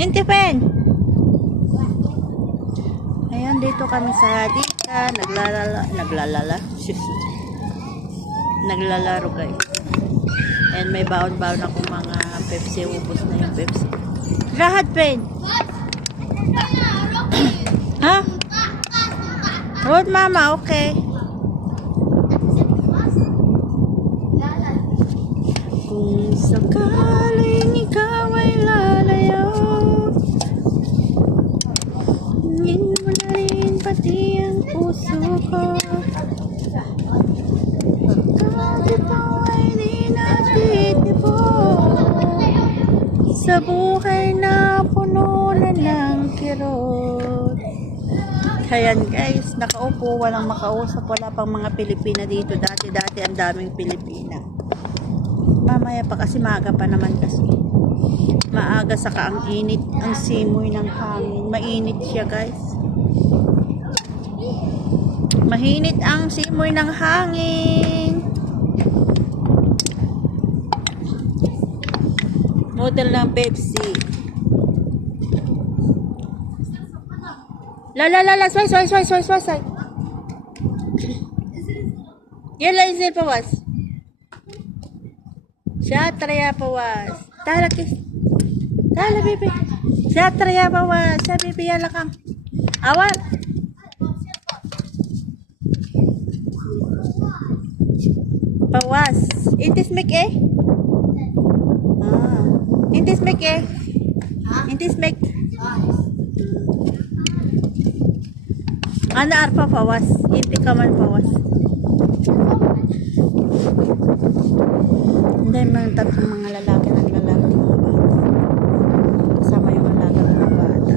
Intipen! Ayan, dito kami sa Dika. Naglalaro guys. And may baon-baon akong mga Pepsi. Ubus na yung Pepsi. Rahat, Pen! Ha? Road, Mama, okay. Kung sakaling ikaw ay lalayo, hingin mo na rin pati ang puso ko. Pagkat ikaw ay di natitipo sa buhay na puno na ng kirot. Ayan guys, nakaupo, walang makausap, wala pang mga Pilipina dito. Dati ang daming Pilipina. Mamaya pa kasi maaga pa naman kasi. Maaga saka ang init, ang simoy ng hangin. Mainit siya guys. Mahinit ang simoy ng hangin. Model ng Pepsi. Sway. Yala isil pawas. Shatraya pawas. Tala bebe. Shatraya pawas. Sa bebe yala kang. Awal. Pawas. Intis mek eh. Intis mek eh. Intis mek. Ana arpa pawas. Inti kaman pawas. Hindi mga tatlong mga lalaki naglalaro ng mga bata. Kasama yung alaga ng mga bata.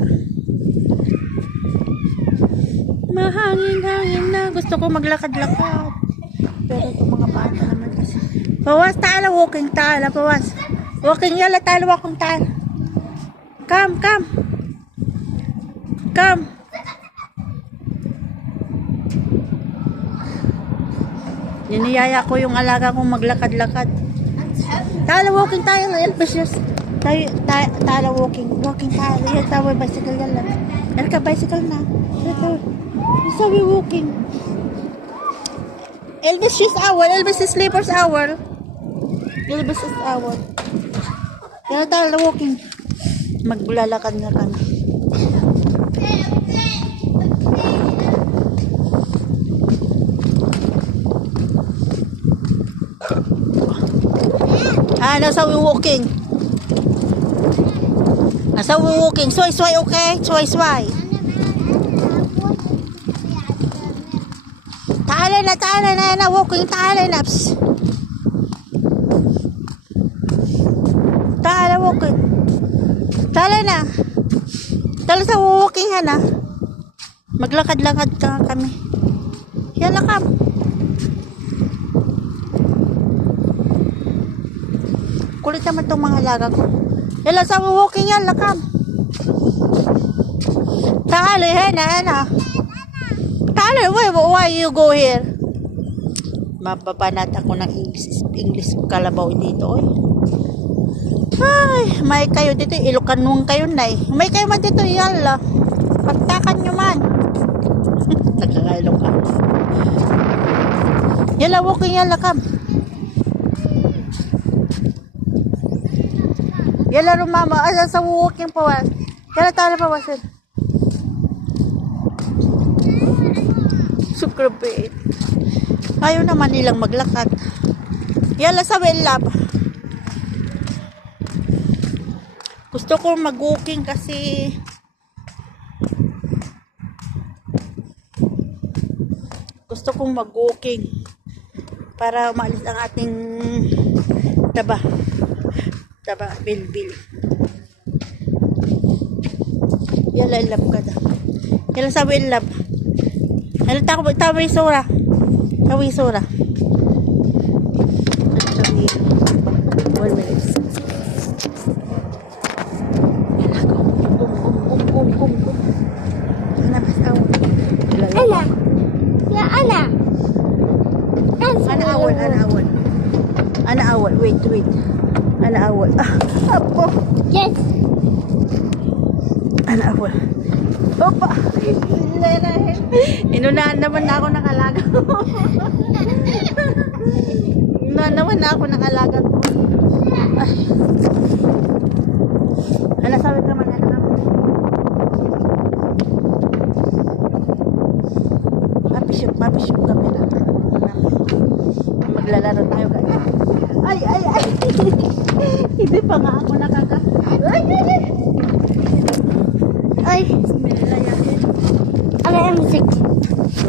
Mahangin-hangin na. Gusto ko maglakad-lakad. Pero itong mga bata naman kasi. Pawas, tala, walking, tala, pawas. Walking, yala, tala, walking, tala. Come. Niniyaya ko yung alaga kong maglakad-lakad. Tala, walking, tala, Elvis. Tala, walking, tala. Yan, tawa, bicycle yan lang. Yan ka, bicycle na. Sabi walking. Elvis is owl. Elvis is sleepers owl. Elvis is owl. Yan, tala, walking. Maglalakad nga kami. Nasa walking. Sway, okay? Sway. Tala na, walking, tala na. Tala, walking. Tala na. Tala sa walking na. Maglakad-lakad ka kami. Yala ka. Kulit naman itong mga alaga ko. Yala sa walking yan, lakam. Tali, hena. Tali, why you go here? Mapapanat ako ng English kalabaw dito. Ay, may kayo dito. Ilocanong kayo na eh. May kayo man dito, yala. Pagtakan nyo man. Nagkakailokan. Yala, walking yan, lakam. Yala rumama, sa walking pawas. Yala tala pawasan. Super bait. Ayaw naman nilang maglakad. Yala sa well-lab. Gusto ko mag-walking kasi para maalis ang ating taba, bilbil. Yala lab ka da. Yala sa well lab. Yala tawi sura. One minute. Yala ko. Bum. Ana pasaw. Ana. Ya Ana. Ana awal. Wait. Ana awal. Apo. Yes. Ano ako? Opa! Inunahan naman na ako ng alaga. Inunahan naman na ako ng alaga ko. Ay. Ano sabi ka man anak? Mapiship kami na. Maglalaro tayo guys. Ay! Hindi pa nga ako nakaka... Ay! Ay, ano yung music?